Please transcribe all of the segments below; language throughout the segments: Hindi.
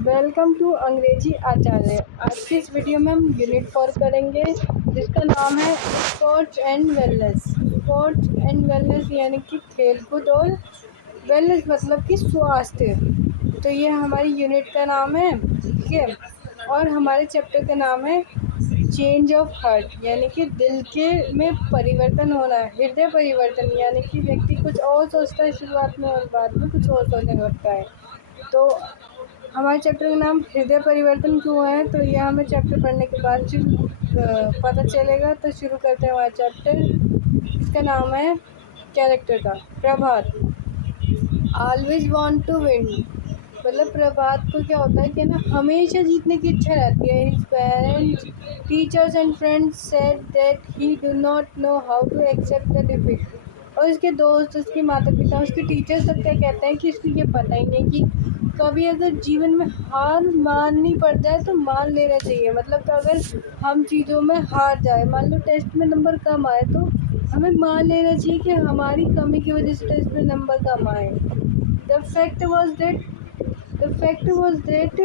वेलकम टू अंग्रेजी आचार्य। आज की इस वीडियो में हम यूनिट 4 करेंगे जिसका नाम है sports and wellness. Sports and wellness यानी कि खेलकूद और वेलनेस मतलब कि स्वास्थ्य। तो ये हमारी यूनिट का नाम है, ठीक है। और हमारे चैप्टर का नाम है चेंज ऑफ हार्ट यानी कि दिल के में परिवर्तन होना, हृदय परिवर्तन यानी कि व्यक्ति कुछ और सोचता है शुरुआत में और बाद में कुछ और सोचने लगता है। तो हमारे चैप्टर का नाम हृदय परिवर्तन क्यों है, तो यह हमें चैप्टर पढ़ने के बाद पता चलेगा। तो शुरू करते हैं हमारा चैप्टर। इसका नाम है कैरेक्टर का प्रभात। ऑलवेज वांट टू विन मतलब प्रभात को क्या होता है कि ना हमेशा जीतने की इच्छा रहती है। His parents, teachers and friends said that he do not know how to accept the defeat. और इसके दोस्त, उसके माता पिता, उसके टीचर्स सब क्या कहते हैं कि इसको ये पता ही नहीं कि कभी अगर जीवन में हार माननी पड़ जाए तो मान लेना चाहिए। मतलब कि अगर हम चीज़ों में हार जाए, मान लो टेस्ट में नंबर कम आए, तो हमें मान लेना चाहिए कि हमारी कमी की वजह से टेस्ट में नंबर कम आए। The fact was that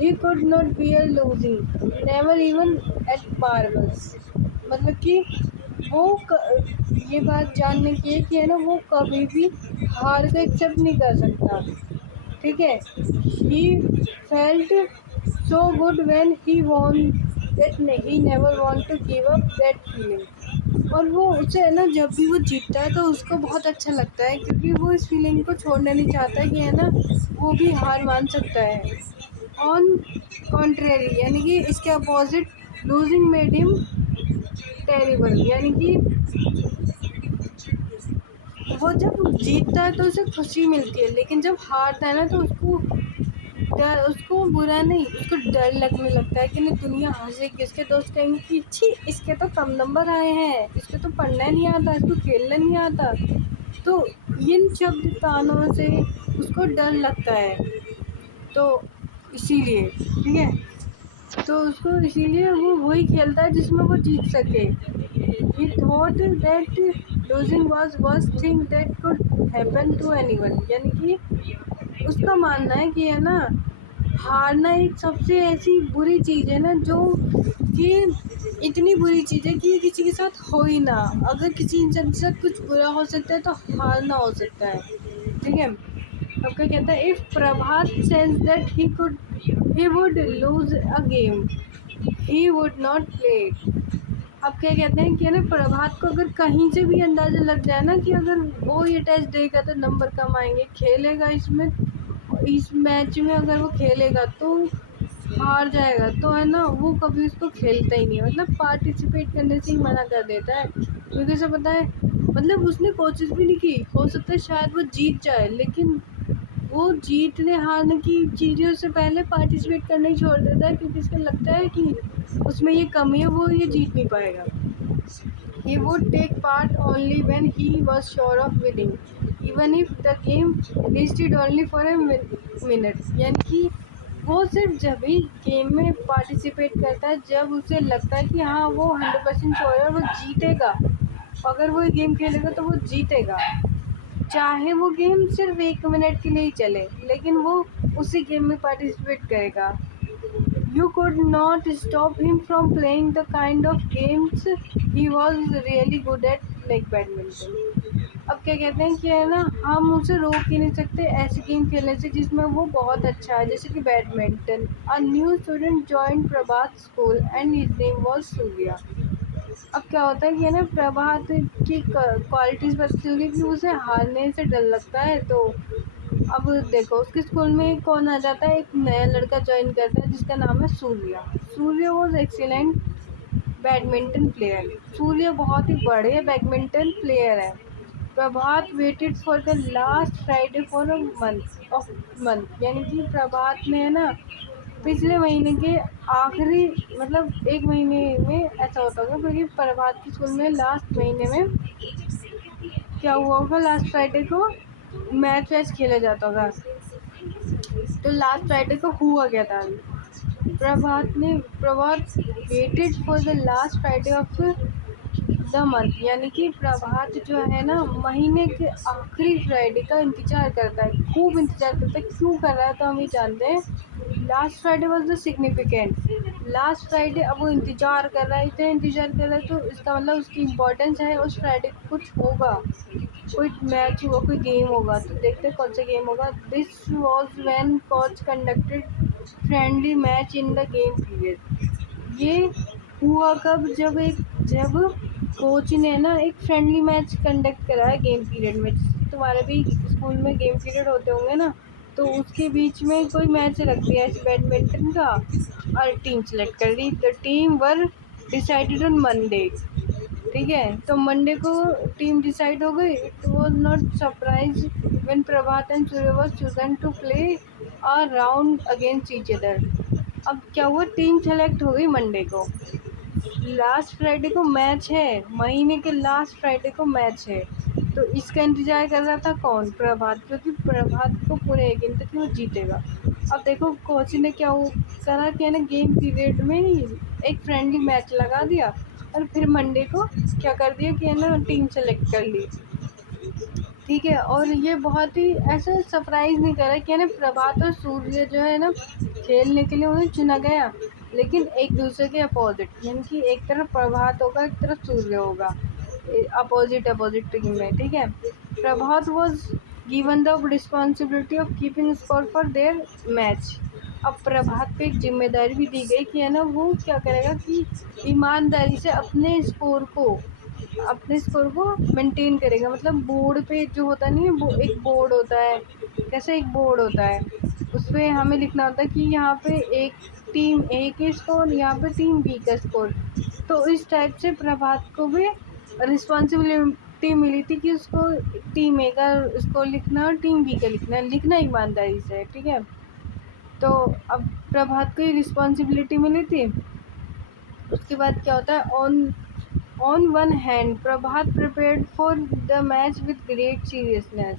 he could not bear losing, never even at marbles। मतलब कि ये बात जानने की है कि है ना वो कभी भी हार को एक्सेप्ट नहीं कर सकता, ठीक है। He felt so good when he won that he never want to give up that feeling। और वो उसे है ना जब भी वो जीतता है तो उसको बहुत अच्छा लगता है, क्योंकि वो इस फीलिंग को छोड़ना नहीं चाहता कि है ना वो भी हार मान सकता है। ऑन कॉन्ट्रेरी यानी कि इसके opposite, losing made him terrible यानी कि वो जब जीतता है तो उसे खुशी मिलती है, लेकिन जब हारता है ना तो उसको बुरा नहीं, उसको डर लगने लगता है कि नहीं दुनिया हंसेगी। इसके दोस्त कहेंगे कि छी इसके तो कम नंबर आए हैं, इसको तो पढ़ना नहीं आता, इसको खेलना नहीं आता। तो इन शब्द कानों से उसको डर लगता है, तो इसीलिए, ठीक है। तो उसको इसीलिए वो वही खेलता है जिसमें वो जीत सके। He thought that losing was worst thing that could happen to anyone। यानी कि उसका मानना है कि है ना हारना एक सबसे ऐसी बुरी चीज़ है ना, जो कि इतनी बुरी चीज़ है कि किसी के साथ हो ही ना। अगर किसी इंसान के साथ कुछ बुरा हो सकता है तो हारना हो सकता है, ठीक है। अब क्या कहता है, if Prabhat sense that he would lose a game he would not play. अब क्या कहते हैं कि ना प्रभात को अगर कहीं से भी अंदाज़ा लग जाए ना कि अगर वो ये टेस्ट देगा तो नंबर कम आएंगे, खेलेगा इसमें, इस मैच में अगर वो खेलेगा तो हार जाएगा, तो है ना वो कभी उसको खेलता ही नहीं है। मतलब पार्टिसिपेट करने से ही मना कर देता है, क्योंकि उसे पता है मतलब उसने कोशिश भी नहीं की, हो सकता है शायद वो जीत जाए, लेकिन वो जीतने हारने की चीज़ों से पहले पार्टिसिपेट करना ही छोड़ देता है, क्योंकि उसको लगता है कि उसमें ये कमी है, वो ये जीत नहीं पाएगा। He would take part only when he was sure of winning, even if the game lasted only for a minute। यानी कि वो सिर्फ जब ही गेम में पार्टिसिपेट करता है जब उसे लगता है कि हाँ वो 100% श्योर है, वो जीतेगा। अगर वो गेम खेलेगा तो वो जीतेगा, चाहे वो गेम सिर्फ 1 मिनट के लिए ही चले, लेकिन वो उसी गेम में पार्टिसिपेट करेगा। You could not stop him from playing the kind of games he was really good at, like badminton। अब क्या कहते हैं कि है ना हम उसे रोक ही नहीं सकते ऐसे गेम खेलने से जिसमें वो बहुत अच्छा है, जैसे कि badminton. A new student joined Prabhat school and his name was Surya. अब क्या होता है कि है ना प्रभात की क्वालिटीज़ पता चल गई कि उसे हारने से डर लगता है। तो अब देखो उसके स्कूल में कौन आ जाता है, एक नया लड़का ज्वाइन करता है जिसका नाम है Surya. Surya was excellent badminton player. Surya बहुत ही बड़े बैडमिंटन प्लेयर है। Prabhat waited for the last Friday for a month यानी कि प्रभात में है ना पिछले महीने के आखिरी, मतलब 1 महीने में ऐसा होता होगा, क्योंकि प्रभात के स्कूल में लास्ट महीने में क्या हुआ होगा, लास्ट फ्राइडे को मैच वैच खेला जाता होगा। तो लास्ट फ्राइडे को हुआ क्या था, Prabhat waited for the last Friday of the month, यानी कि प्रभात जो है ना महीने के आखिरी फ्राइडे का इंतज़ार करता है, खूब इंतज़ार करता है। क्यों कर रहा है तो हम ही जानते हैं। Last Friday was the significant, last Friday, अब वो इंतज़ार कर रहा है, इतना इंतज़ार कर रहा है तो इसका मतलब उसकी इम्पोर्टेंस है, उस फ्राइडे को कुछ होगा, कोई मैच होगा, कोई गेम होगा। तो देखते हैं कौन सा गेम होगा। This was when coach conducted friendly match in the game period. ये हुआ कब, जब कोच ने ना एक फ्रेंडली मैच कंडक्ट करा है गेम पीरियड में। तुम्हारे भी स्कूल में गेम पीरियड होते होंगे ना, तो उसके बीच में कोई मैच रख दिया ऐसे बैडमिंटन का, और टीम सेलेक्ट कर ली। The team were decided on Monday, ठीक है, तो मंडे को टीम डिसाइड हो गई। It was not surprise when Prabhat and Surya was chosen to play a round against each other. अब क्या हुआ, टीम सेलेक्ट हो गई मंडे को, लास्ट फ्राइडे को मैच है, महीने के लास्ट फ्राइडे को मैच है। तो इसका इंतज़ार कर रहा था कौन, प्रभात, क्योंकि प्रभात को पूरे यकीन था कि वो जीतेगा। अब देखो कोच ने क्या करा कि ना गेम पीरियड में ही एक फ्रेंडली मैच लगा दिया, और फिर मंडे को क्या कर दिया कि है ना टीम सेलेक्ट कर ली, ठीक है। और ये बहुत ही ऐसा सरप्राइज़ नहीं करा कि है ना प्रभात और सूर्य जो है ना खेलने के लिए उन्हें चुना गया, लेकिन एक दूसरे के अपोजिट, यानी कि एक तरफ प्रभात होगा, एक तरफ सूर्य होगा, अपोजिट अपोजिट टीम में, ठीक है। Prabhat was given the responsibility of keeping score for their match. अब प्रभात पे एक जिम्मेदारी भी दी गई कि है ना वो क्या करेगा कि ईमानदारी से अपने स्कोर को मेंटेन करेगा। मतलब बोर्ड पे जो होता नहीं है, वो एक बोर्ड होता है, कैसे एक बोर्ड होता है, उस पर हमें लिखना होता है कि यहाँ पे एक टीम ए के स्कोर, यहाँ पे टीम बी का स्कोर। तो इस टाइप से प्रभात को भी रिस्पॉन्सिबिलिटी मिली थी कि उसको टीम ए का स्कोर लिखना और टीम बी का लिखना ईमानदारी से, ठीक है। तो अब प्रभात को ये रिस्पॉन्सिबिलिटी मिली थी। उसके बाद क्या होता है, on one hand Prabhat prepared for the match with great seriousness.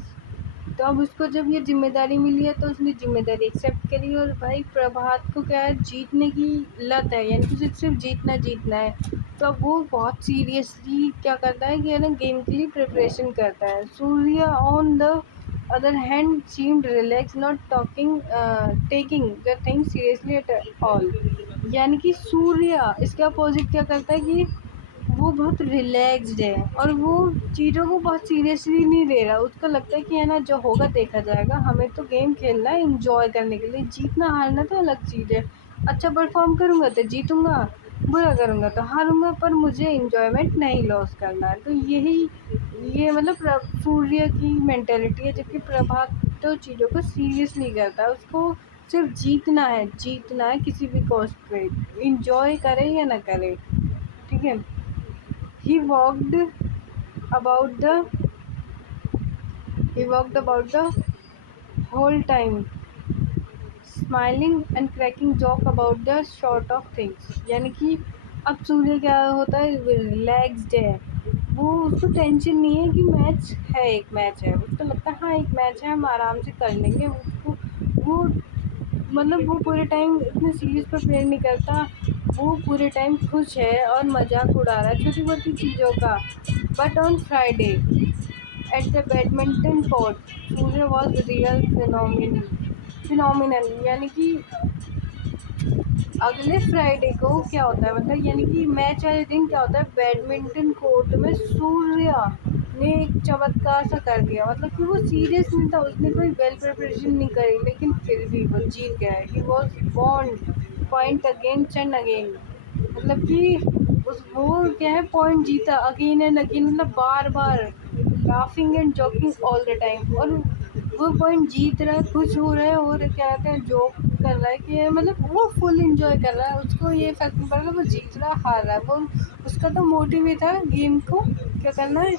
तो अब उसको जब ये जिम्मेदारी मिली है तो उसने जिम्मेदारी एक्सेप्ट करी, और भाई प्रभात को क्या है, जीतने की लत है, यानी कि उसे सिर्फ जीतना जीतना है। तो अब वो बहुत सीरियसली क्या करता है कि है ना गेम के लिए प्रिपरेशन करता है। Surya on the other hand seemed relax, not taking the thing seriously at all. यानी कि सूर्य इसके अपोजिट क्या करता है कि वो बहुत रिलैक्स्ड है, और वो चीज़ों को बहुत सीरियसली नहीं ले रहा। उसको लगता है कि है ना जो होगा देखा जाएगा, हमें तो गेम खेलना है इंजॉय करने के लिए, जीतना हारना तो अलग चीज़ है। अच्छा परफॉर्म करूँगा तो जीतूँगा, बुरा करूँगा तो हारूँगा, पर मुझे इंजॉयमेंट नहीं लॉस करना है। तो ये मतलब सूर्य की मेंटेलिटी है, जबकि प्रभात तो चीज़ों को सीरियसली करता है। उसको सिर्फ जीतना है किसी भी कॉस्ट पे, इंजॉय करे या ना करे, ठीक है। He walked about the he walked about the whole time, smiling and cracking joke about the sort of things। यानी कि अब सूर्य क्या होता है, रिलैक्स्ड है, वो उसको टेंशन नहीं है कि मैच है, एक मैच है, उसको लगता है हाँ एक मैच है, हम आराम से कर लेंगे। उसको वो मतलब वो पूरे टाइम इतने सीरियस प्रिपेयर नहीं करता, वो पूरे टाइम खुश है और मजाक उड़ा रहा है छोटी मोटी चीज़ों का। But on Friday at the badminton court Surya was real phenomenal. यानी कि अगले फ्राइडे को क्या होता है, मतलब यानी कि मैच वाले दिन क्या होता है, बैडमिंटन कोर्ट में सूर्य ने एक चमत्कार सा कर दिया। मतलब कि वो सीरियस नहीं था, उसने कोई वेल प्रिपरेशन नहीं करी, लेकिन फिर भी वो जीत गया। He was bond point against and again. मतलब कि उस वो क्या है, पॉइंट जीता अगेन एंड अगेन, मतलब बार बार, laughing and joking all the time. और वो पॉइंट जीत रहा है, खुश हो रहा है, और क्या कहते हैं जोक कर रहा है कि मतलब वो फुल एंजॉय कर रहा है। उसको ये फर्क नहीं पड़ रहा वो जीत रहा है हार रहा है, वो उसका तो मोटिव ही था गेम को क्या करना है,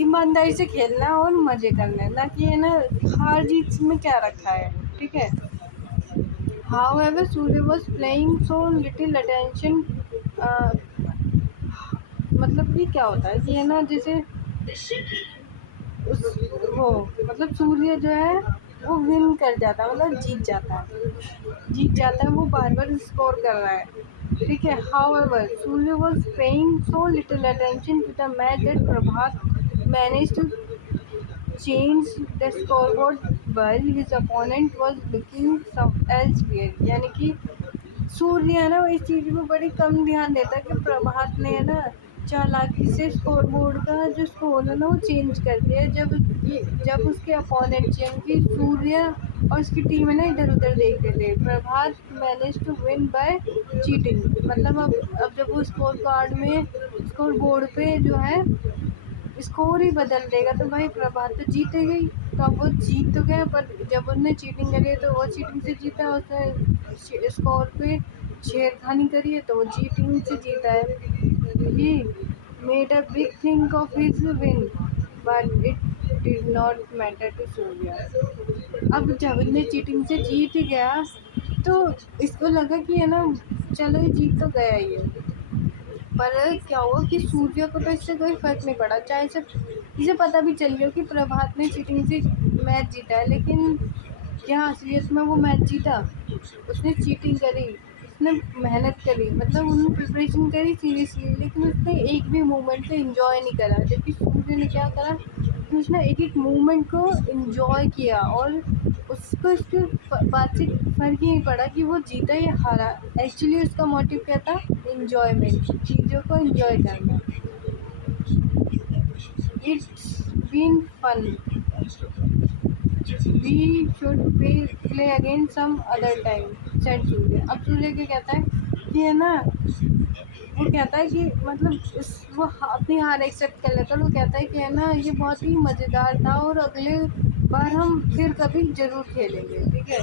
ईमानदारी से खेलना है और मज़े करना है, ना कि है ना हार जीत में क्या रखा है, ठीक है। However, Surya was playing so little attention। मतलब कि क्या होता है कि है ना जैसे उस वो मतलब सूर्य जो है वो विन कर जाता है, मतलब जीत जाता है, वो बार बार स्कोर कर रहा है। ठीक है। However, Surya was paying so little attention to the match that Prabhat managed to change the scoreboard while his opponent was looking some elsewhere। यानी कि सूर्य है ना, वो इस चीज़ पे बड़ी कम ध्यान देता है कि प्रभात ने है ना चालाकी से स्कोर बोर्ड का जो स्कोर है ना वो चेंज कर दिया। जब उसके अपोनेंट यानी कि सूर्य और उसकी टीम है ना इधर उधर देख रहे थे, Prabhat manage to win by cheating. मतलब अब जब वो स्कोर कार्ड में स्कोर बोर्ड पे जो है स्कोर ही बदल देगा तो भाई प्रभात तो जीते गई। तो अब वो जीत तो गया, पर जब उसने चीटिंग करी है तो वो चीटिंग से जीता, उसने स्कोर पे छेड़खानी करी है तो वो चीटिंग से जीता है। He made a big thing of his win but it did not matter to Surya. अब जब इसने चीटिंग से जीत गया तो इसको लगा कि है ना चलो ये जीत तो गया ही है। पर क्या हुआ कि सूर्य को तो इससे कोई फर्क नहीं पड़ा, चाहे इसे पता भी चल गया कि प्रभात ने चीटिंग से मैच जीता है, लेकिन क्या असलियत में वो मैच जीता? उसने चीटिंग करी, उसने मेहनत करी, मतलब उन्होंने प्रिपरेशन करी सीरियसली, लेकिन उसने एक भी मोमेंट को एंजॉय नहीं करा। जबकि सूर्य ने क्या करा कि उसने एक एक मोमेंट को एंजॉय किया और उसको इसके बात से फ़र्क ही नहीं पड़ा कि वो जीता या हारा। एक्चुअली उसका मोटिव क्या था? एन्जॉयमेंट, चीज़ों को एन्जॉय करना। It's been fun, we should play again some other time, said Surya. अब सूर्य क्या कहता है कि है ना, वो कहता है कि मतलब वो अपनी हार एक्सेप्ट कर लेता है। वो कहता है कि है ना ये बहुत ही मज़ेदार था और अगले बार हम फिर कभी ज़रूर खेलेंगे। ठीक है,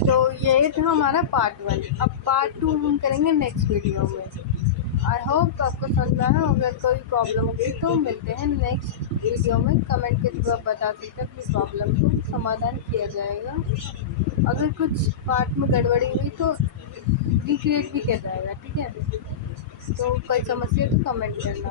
तो ये था हमारा पार्ट 1। अब पार्ट 2 हम करेंगे नेक्स्ट वीडियो में। आई होप आपको समझ में आया। अगर कोई प्रॉब्लम होगी तो मिलते हैं नेक्स्ट वीडियो में। कमेंट के थ्रू आप बता सकते हैं, अपनी प्रॉब्लम को समाधान किया जाएगा। अगर कुछ पार्ट में गड़बड़ी हुई तो रिक्रिएट भी किया जाएगा। ठीक है, तो कोई समस्या तो कमेंट करना।